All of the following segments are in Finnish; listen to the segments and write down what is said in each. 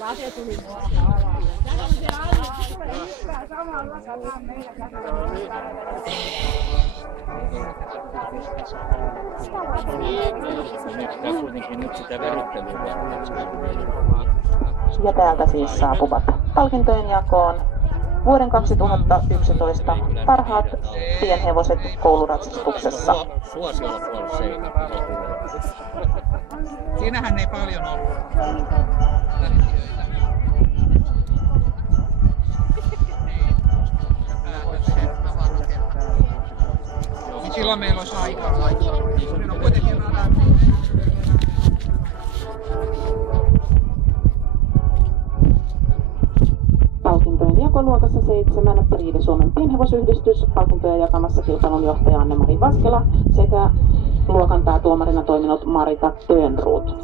Late tuli mua haavaa. Täällä on siellä aina hyvää samalla sataa meillä Ja täältä siis saapuvat palkintojen jakoon vuoden 2011 parhaat pienhevoset kouluratsastuksessa. Suosiolla puolella seinää. Siinähän ei paljon ollut lähtiöitä. Niin silloin meillä olisi aikaa laittaa. Meillä on kuitenkin radat. Palkintojen jakoluokassa 7 Priide Suomen pienhevosyhdistys, palkintoja jakamassa kilpailun johtaja Anne-Mari Vaskela sekä luokan päätuomarina toiminut Marita Tönruut.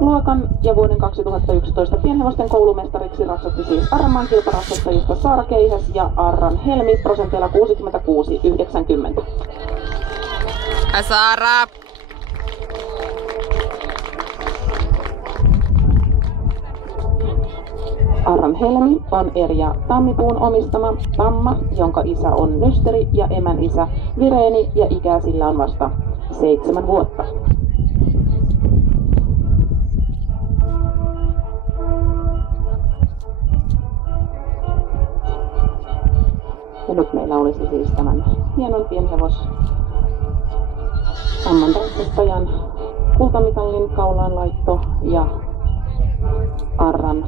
Luokan ja vuoden 2011 pienhevosten koulumestariksi ratsasti siis Arramaan kilparatsastajista Saara Keihäs ja Arran Helmi prosenteilla 66-90. Saara! Arran Helmi on Erja Tammipuun omistama tamma, jonka isä on Nysteri ja emän isä Vireeni ja ikää sillä on vasta 7 vuotta. Ja nyt meillä olisi siis tämän hienon pienhevos ammanratsastajan kultamitallin kaulaan laitto ja Arran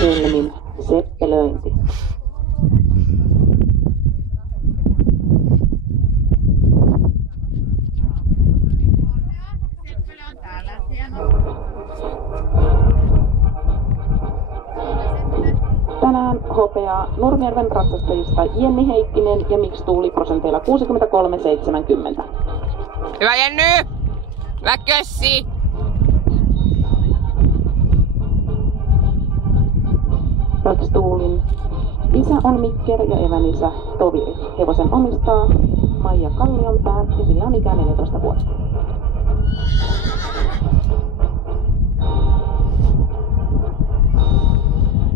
Helmin seppelöinti. Tänään hopeaa Nurmijärven ratsastajista Jenni Heikkinen ja Mix Tuuli prosenteilla 63-70. Hyvä Jenny! Hyvä kössi! Mix Tuulin isä on Mikker ja evän isä Toviri. Hevosen omistaa Maija Kallionpää ja sillä on ikää 14 vuotta.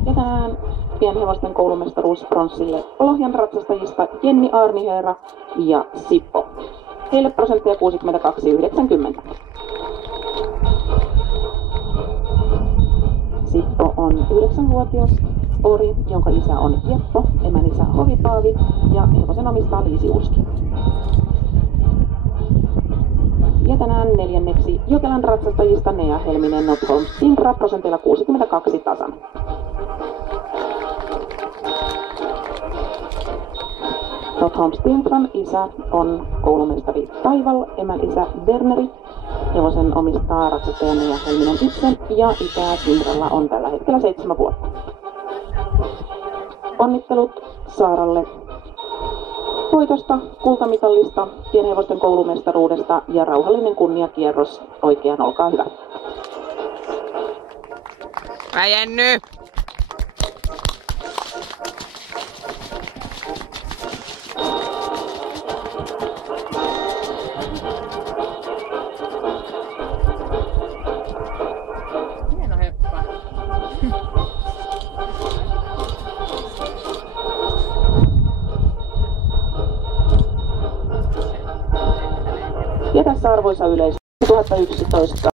Ja tänään pienhevosten koulumestaruus pronssille Lohjan ratsastajista Jenni Aarniheera ja Sippo. Heille prosentteja 62-90. Sippo on 9-vuotias ori, jonka isä on Jeppo, emän isä Hovipaavi ja hevosen omistaa Liisi Uski. Ja tänään neljänneksi Jokelan ratsastajista Nea Helminen Notholm Stintra prosenteilla 62 tasan. Notholm Stintran isä on koulumestari Taival, emän isä Berneri. Hevosen omistaa ratsastaja Nea Helminen itse ja ikää Stintralla on tällä hetkellä 7 vuotta. Onnittelut Saaralle voitosta, kultamitallista, pienhevosten koulumestaruudesta ja rauhallinen kunniakierros oikeaan, olkaa hyvä. Hyvä Jenny! hieno heppa. Ja tässä arvoisa yleisö 2011